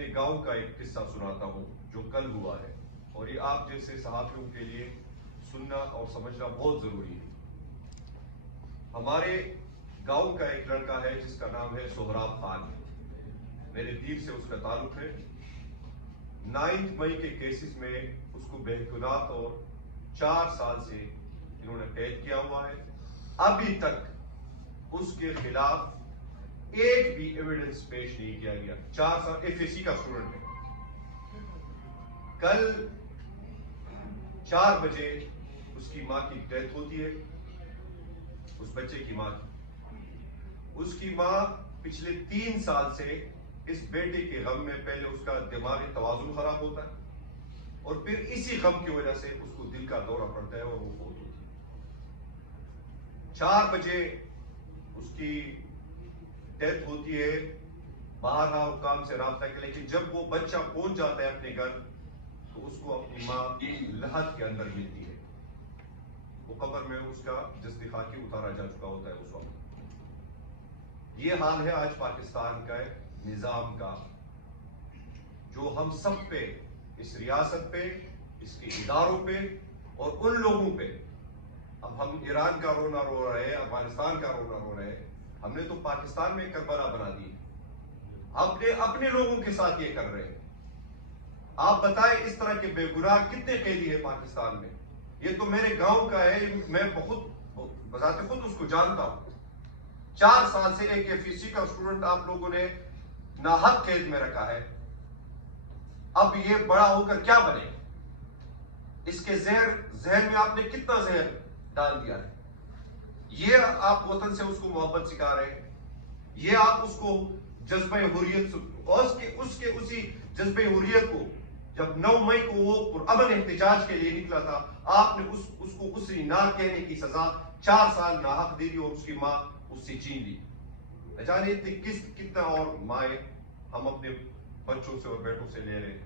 اپنے گاؤں کا ایک قصہ سناتا ہوں جو کل ہوا ہے، اور یہ آپ جیسے صحافیوں کے لیے سننا اور سمجھنا بہت ضروری ہے۔ ہمارے گاؤں کا ایک لڑکا ہے جس کا نام ہے سہراب خان، میرے دیر سے اس کا تعلق ہے۔ 9 مئی کے کیسز میں اس کو بہتونات اور 4 سال سے انہوں نے قید کیا ہوا ہے۔ ابھی تک اس کے خلاف ایک بھی ایویڈنس پیش نہیں کیا گیا۔ 4 سال ایف ایس سی کا اسٹوڈنٹ ہے۔ کل 4 بجے اس کی ماں کی ڈیتھ ہوتی ہے، اس بچے کی ماں کی۔ اس کی ماں پچھلے 3 سال سے اس بیٹے کے غم میں، پہلے اس کا دماغی توازن خراب ہوتا ہے اور پھر اسی غم کی وجہ سے اس کو دل کا دورہ پڑتا ہے اور وہ فوت ہوتی ہے۔ 4 بجے اس کی ڈیتھ ہوتی ہے، باہر رہا حکام سے رابطہ کیا، لیکن جب وہ بچہ پہنچ جاتا ہے اپنے گھر تو اس کو اپنی ماں لحد کے اندر ملتی ہے۔ وہ قبر میں اس کا جسد خاکی اتارا جا چکا ہوتا ہے اس وقت۔ یہ حال ہے آج پاکستان کا نظام کا، جو ہم سب پہ، اس ریاست پہ، اس کے اداروں پہ اور ان لوگوں پہ، اب ہم ایران کا رونا رو رہے ہیں، افغانستان کا رونا رو رہے ہیں، ہم نے تو پاکستان میں کربلا بنا دی، اپنے لوگوں کے ساتھ یہ کر رہے ہیں۔ آپ بتائیں اس طرح کے بے گناہ کتنے قیدی ہیں پاکستان میں؟ یہ تو میرے گاؤں کا ہے، میں بذات خود اس کو جانتا ہوں۔ 4 سال سے ایک ایف ایس سی کا اسٹوڈنٹ آپ لوگوں نے ناحق قید میں رکھا ہے۔ اب یہ بڑا ہو کر کیا بنے؟ اس کے ذہن میں آپ نے کتنا زہر ڈال دیا ہے؟ یہ آپ وطن سے اس کو محبت سکھا رہے ہیں، یہ آپ اس کو جذبہ حریت، اور اسی جذبہ حریت کو جب 9 مئی کو وہ پرامن احتجاج کے لیے نکلا تھا، آپ نے اس کو اسری نہ کہنے کی سزا 4 سال ناحق دے دی اور اس کی ماں اس سے چھین لی۔ جانے کتنا اور مائیں ہم اپنے بچوں سے اور بیٹوں سے لے رہے ہیں،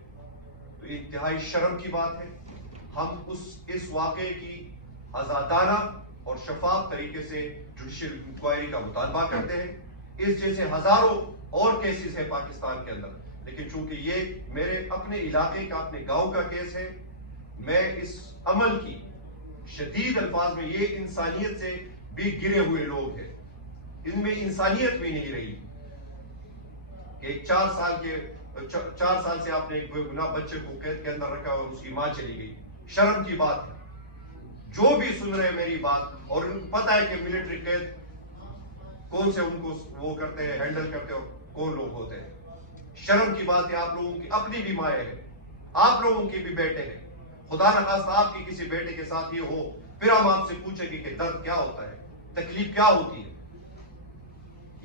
تو یہ انتہائی شرم کی بات ہے۔ ہم اس واقعے کی آزادانہ اور شفاف طریقے سے جوڈیشل انکوائری کا مطالبہ کرتے ہیں۔ اس جیسے ہزاروں اور کیسز ہیں پاکستان کے اندر، لیکن چونکہ یہ میرے اپنے علاقے کا، اپنے گاؤں کا کیس ہے، میں اس عمل کی شدید الفاظ میں، یہ انسانیت سے بھی گرے ہوئے لوگ ہیں، ان میں انسانیت بھی نہیں رہی کہ 4 سال سے آپ نے ایک بے گناہ بچے کو قید کے اندر رکھا اور اس کی ماں چلی گئی۔ شرم کی بات ہے۔ جو بھی سن رہے ہیں میری بات، اور ان کو پتا ہے کہ ملٹری قید کون سے ان کو وہ کرتے ہیں، ہینڈل کرتے ہیں، کون لوگ ہوتے ہیں۔ شرم کی بات ہے، آپ لوگوں کی اپنی بھی مائیں ہیں، آپ لوگوں کے بھی بیٹے ہیں۔ خدا نخواستہ آپ کی کسی بیٹے کے ساتھ یہ ہو، پھر ہم آپ سے پوچھیں گے کہ درد کیا ہوتا ہے، تکلیف کیا ہوتی ہے۔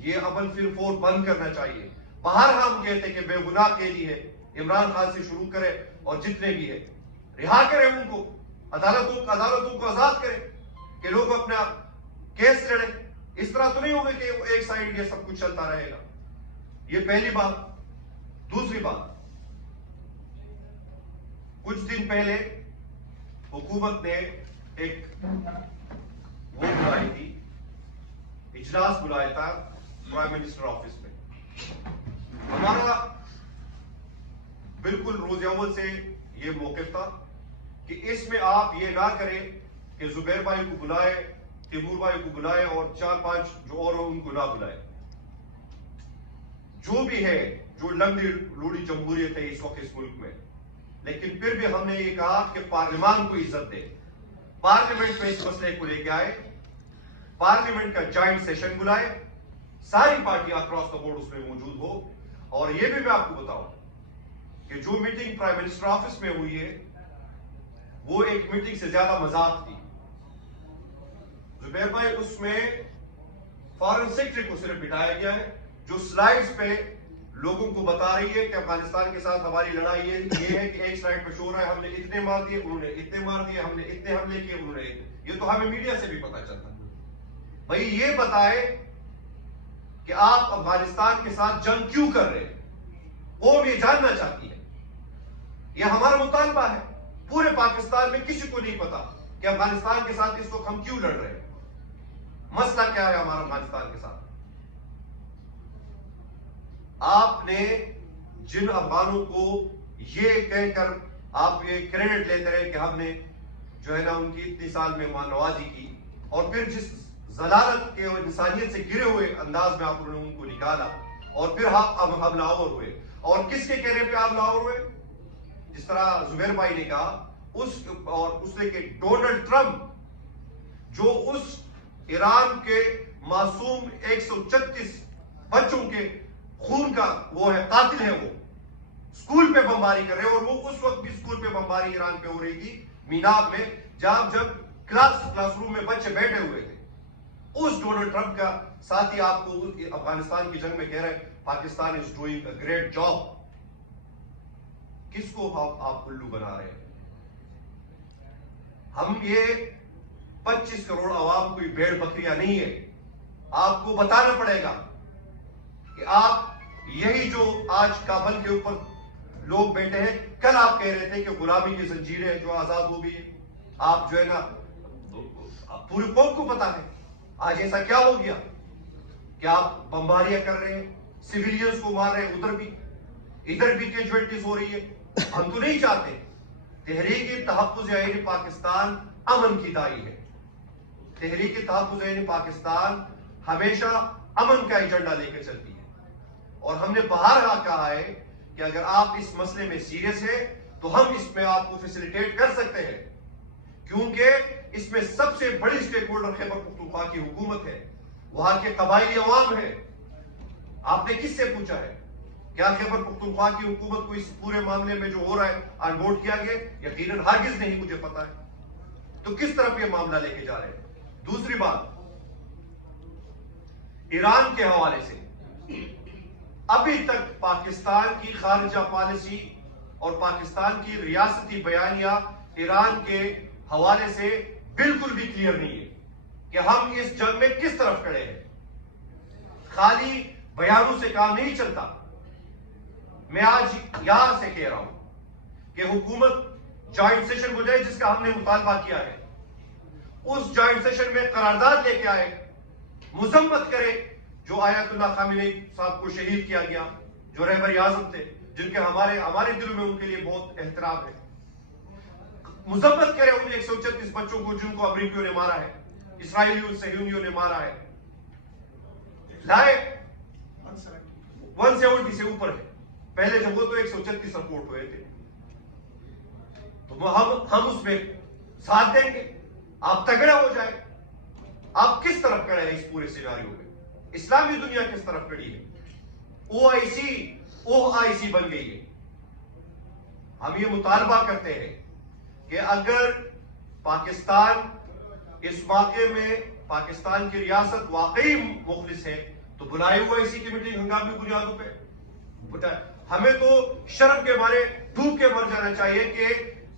یہ عمل پھر فور بند کرنا چاہیے۔ باہر ہم کہتے ہیں کہ بے گناہ قیدی ہے، عمران خان سے شروع کرے اور جتنے بھی ہیں، رہا کریں ان کو، عدالتوں کو آزاد کریں کہ لوگ اپنا کیس لڑیں۔ اس طرح تو نہیں ہوگا کہ ایک سائیڈ یہ سب کچھ چلتا رہے گا۔ یہ پہلی بات۔ دوسری بات، کچھ دن پہلے حکومت نے ایک وہ بلائی تھی، اجلاس بلایا تھا پرائم منسٹر آفس میں۔ ہمارا بالکل روز اول سے یہ موقف تھا کہ اس میں آپ یہ نہ کریں کہ زبیر بھائی کو بلائے، تیمور بھائی کو بلائے اور 4-5 جو اور ان کو نہ بلائے۔ جو بھی ہے، جو لنگڑی لوڑی جمہوریت ہے اس وقت اس ملک میں، لیکن پھر بھی ہم نے یہ کہا کہ پارلیمان کو عزت دے، پارلیمنٹ میں اس مسئلے کو لے کے آئے، پارلیمنٹ کا جوائنٹ سیشن بلائے، ساری پارٹیاں اکراس دا بورڈ اس میں موجود ہو۔ اور یہ بھی میں آپ کو بتاؤں کہ جو میٹنگ پرائم منسٹر آفس میں ہوئی ہے وہ ایک میٹنگ سے زیادہ مذاق تھی۔ زبیر بھائی، اس میں فارن سیکرٹری کو صرف بٹھایا گیا ہے جو سلائیڈز پہ لوگوں کو بتا رہی ہے کہ افغانستان کے ساتھ ہماری لڑائی یہ ہے کہ ایک سلائیڈ پہ شو رہا ہے ہم نے اتنے مار دیے، انہوں نے اتنے مار دیے، ہم نے اتنے حملے کیے، انہوں نے اتنے۔ یہ تو ہمیں میڈیا سے بھی پتا چلتا ہے۔ بھائی یہ بتائے کہ آپ افغانستان کے ساتھ جنگ کیوں کر رہے ہیں، وہ بھی جاننا چاہتی ہے۔ یہ ہمارا مطالبہ ہے۔ پورے پاکستان میں کسی کو نہیں پتا کہ افغانستان کے ساتھ اس وقت ہم کیوں لڑ رہے ہیں، مسئلہ کیا ہے ہمارا افغانستان کے ساتھ۔ آپ نے جن افغانوں کو یہ کہہ کر آپ یہ کریڈٹ لیتے رہے کہ ہم نے جو ہے نا ان کی اتنی سال میں نوازی کی، اور پھر جس ضلالت کے اور انسانیت سے گرے ہوئے انداز میں آپ نے ان کو نکالا، اور پھر ہم حملہ آور ہوئے. اور کس کے کہنے پہ حملہ آور ہوئے؟ جس طرح زبیر بھائی نے کہا، اس نے کہ ڈونلڈ ٹرمپ جو اس ایران کے معصوم 136 بچوں کے خون کا وہ ہے، قاتل ہے، وہ اسکول پہ بمباری کر رہے ہیں. اور وہ اس وقت بھی اسکول پہ بمباری ایران پہ ہو رہی تھی میناب میں، جب کلاس روم میں بچے بیٹھے ہوئے تھے. اس ڈونلڈ ٹرمپ کا ساتھی آپ کو افغانستان کی جنگ میں کہہ رہے ہیں Pakistan is doing a great job. کس کو آپ الو بنا رہے ہیں؟ ہم یہ 25 کروڑ عوام کوئی بھیڑ بکریاں نہیں ہے. آپ کو بتانا پڑے گا کہ آپ یہی جو آج کابل کے اوپر لوگ بیٹھے ہیں، کل آپ کہہ رہے تھے کہ غلامی کی زنجیریں جو آزاد ہو گئی ہے. آپ جو ہے نا پوری قوم کو پتا ہے آج ایسا کیا ہو گیا کہ آپ بمباریاں کر رہے ہیں، سویلینز کو مار رہے ہیں، ادھر بھی کیجویلٹیز ہو رہی ہے. ہم تو نہیں چاہتے. تحریک تحفظ عین پاکستان امن کی دائی ہے. تحریک تحفظ عین پاکستان ہمیشہ امن کا ایجنڈا لے کے چلتی ہے. اور ہم نے بہرحال کہا ہے کہ اگر آپ اس مسئلے میں سیریس ہیں تو ہم اس میں آپ کو فیسیلیٹیٹ کر سکتے ہیں، کیونکہ اس میں سب سے بڑی اسٹیک ہولڈر خیبر پختونخوا کی حکومت ہے، وہاں کے قبائلی عوام ہے. آپ نے کس سے پوچھا ہے؟ کیا خیبر پختونخوا کی حکومت کو اس پورے معاملے میں جو ہو رہا ہے آن بورڈ کیا گیا؟ یقیناً ہرگز نہیں، مجھے پتا ہے. تو کس طرف یہ معاملہ لے کے جا رہے ہیں؟ دوسری بات، ایران کے حوالے سے ابھی تک پاکستان کی خارجہ پالیسی اور پاکستان کی ریاستی بیانیہ ایران کے حوالے سے بالکل بھی کلیئر نہیں ہے کہ ہم اس جنگ میں کس طرف کھڑے ہیں. خالی بیانوں سے کام نہیں چلتا. میں آج یہاں سے کہہ رہا ہوں کہ حکومت جوائنٹ سیشن ہو جائے، جس کا ہم نے مطالبہ کیا ہے. اس جوائنٹ سیشن میں قرارداد لے کے آئے، مذمت کرے جو آیت اللہ خامنئی صاحب کو شہید کیا گیا، جو رہبر اعظم تھے، جن کے ہمارے دلوں میں ان کے لیے بہت احترام ہے. مذمت کرے ان 136 بچوں کو جن کو امریکیوں نے مارا ہے، اسرائیلیوں صہیونیوں نے مارا ہے. لائے 170 سے اوپر ہے. پہلے جب وہ تو 136 رپورٹ ہوئے تھے، تو ہم اس میں ساتھ دیں گے. آپ تگڑے ہو جائے. آپ کس طرف کھڑے ہیں اس پورے سیناریو میں؟ اسلامی دنیا کس طرف کھڑی ہے؟ او آئی سی بن گئی ہے. ہم یہ مطالبہ کرتے ہیں کہ اگر پاکستان اس واقعے میں پاکستان کی ریاست واقعی مخلص ہے تو بلائے او آئی سی کی میٹنگ ہنگامی بنیادوں پہ. ہمیں تو شرم کے مارے ڈوب کے مر جانا چاہیے کہ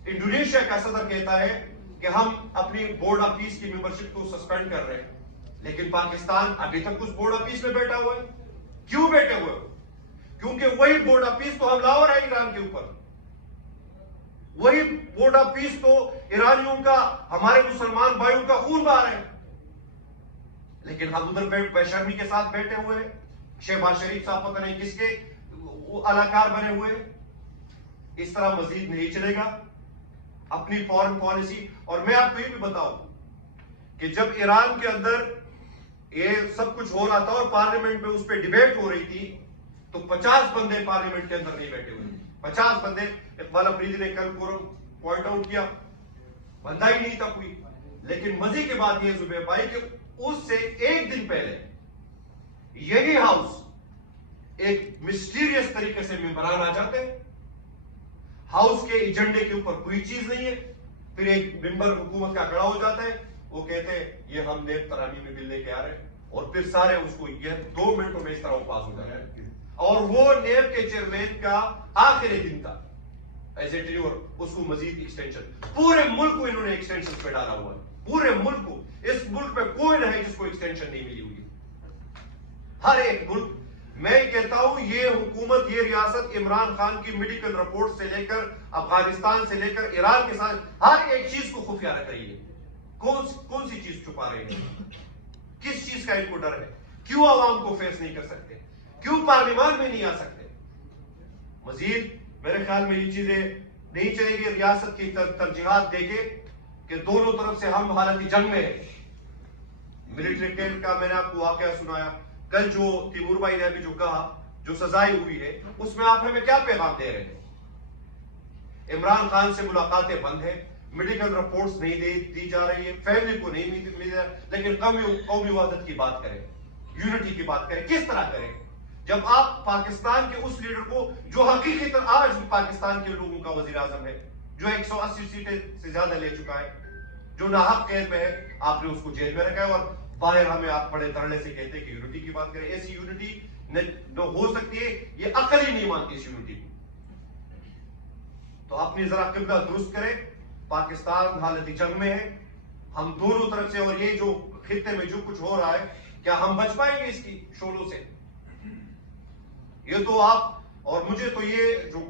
انڈونیشیا کا صدر کہتا ہے کہ ہم اپنی بورڈ آف پیس کی ممبرشپ کو سسپینڈ کر رہے ہیں، لیکن پاکستان ابھی تک اس بورڈ آف پیس میں بیٹھا ہوا ہے. کیوں بیٹھے ہوئے؟ کیونکہ وہی بورڈ آف پیس تو حملہ ہو رہا ہے ایران کے اوپر. وہی بورڈ آف پیس تو ایرانیوں کا، ہمارے مسلمان بھائیوں کا خون بہا رہے ہیں. لیکن ہم ادھر بے شرمی کے ساتھ بیٹھے ہوئے ہیں. شہباز شریف صاحب پتہ نہیں کس کے اداکار بنے ہوئے. اس طرح مزید نہیں چلے گا. اپنی فارن پالیسی، اور میں آپ کو یہ بھی بتاؤں کہ جب ایران کے اندر یہ سب کچھ ہو رہا تھا اور پارلیمنٹ میں اس پہ ڈیبیٹ ہو رہی تھی، تو 50 بندے پارلیمنٹ کے اندر نہیں بیٹھے ہوئے. 50 بندے. اقبال افریدی نے کل پوائنٹ آؤٹ کیا، بندہ ہی نہیں تھا کوئی. لیکن مزے کی بات یہ زبیر بھائی کہ اس سے ایک دن پہلے یہی ہاؤس ایک مسٹیریس طریقے سے ممبران آ جاتے ہیں. ہاؤس کے ایجنڈے کے اوپر کوئی چیز نہیں ہے. پھر ایک ممبر حکومت کا کھڑا ہو جاتا ہے، وہ کہتے ہیں یہ ہم نیب ترانی میں بل لے کے آ رہے ہیں، اور پھر سارے اس کو یہ 2 منٹوں میں اس طرح پاس ہو جاتا ہے. اور وہ نیب کے چیئرمین کا آخری دن تھا ایز اے ٹینیور، اس کو مزید ایکسٹینشن. پورے ملک کو انہوں نے ایکسٹینشن پہ ڈالا ہوا ہے. پورے ملک کو. اس ملک میں کوئی نہ ہے جس کو ایکسٹینشن نہیں ملی ہوئی. ہر ایک ملک. میں کہتا ہوں یہ حکومت، یہ ریاست عمران خان کی میڈیکل رپورٹ سے لے کر افغانستان سے لے کر ایران کے ساتھ ہر ایک چیز کو خفیہ رکھ رہی ہے. کون سی چیز چھپا رہے ہیں؟ کس چیز کا ان کو ڈر ہے؟ کیوں عوام کو فیس نہیں کر سکتے؟ کیوں پارلیمان میں نہیں آ سکتے؟ مزید میرے خیال میں یہ چیزیں نہیں چلیں گی. ریاست کی ترجیحات دیکھے کہ دونوں طرف سے ہم حالت جنگ میں ہیں. ملٹری کیمپ کا میں نے آپ کو واقعہ سنایا. کل جو تیمور بھائی نے ابھی جو کہا, جو سزائی ہوئی ہے, اس میں آپ ہمیں کیا پیغام دے رہے ہیں؟ عمران خان سے ملاقاتیں بند ہے, میڈیکل رپورٹس نہیں دی جا رہی ہے, فیملی کو نہیں مل رہا, لیکن قومی وحدت کی بات کریں, یونٹی کی بات کریں. کس طرح کریں جب آپ پاکستان کے اس لیڈر کو جو حقیقی آج پاکستان کے لوگوں کا وزیر اعظم ہے, جو 180 سیٹیں سے زیادہ لے چکا ہے, جو ناحق قید میں ہے, آپ نے اس کو جیل میں رکھا ہے, اور باہر ہمیں آپ بڑے دھڑلے سے کہتے ہیں کہ یونٹی کی بات کریں. ایسی یونٹی نہ ہو سکتی ہے, یہ عقل ہی نہیں مانتی اس یونٹی کو. تو اپنی ذرا قبلہ درست کریں. پاکستان حالت جنگ میں ہے, ہم دونوں طرف سے, اور یہ جو خطے میں جو کچھ ہو رہا ہے, کیا ہم بچ پائیں گے اس کی شعلوں سے؟ یہ تو آپ اور مجھے تو یہ جو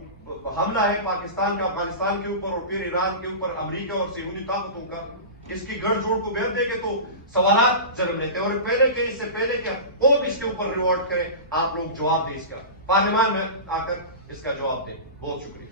حملہ ہے پاکستان کا افغانستان کے اوپر اور پھر ایران کے اوپر امریکہ اور صہیونی طاقتوں کا, اس کی گڑھ جوڑ کو بیان دے کے تو سوالات جنم لیتے ہیں. اور پہلے کہ اس سے پہلے کہ کون اس کے اوپر ریوارڈ کرے, آپ لوگ جواب دیں اس کا, پارلیمان میں آ کر اس کا جواب دیں. بہت شکریہ.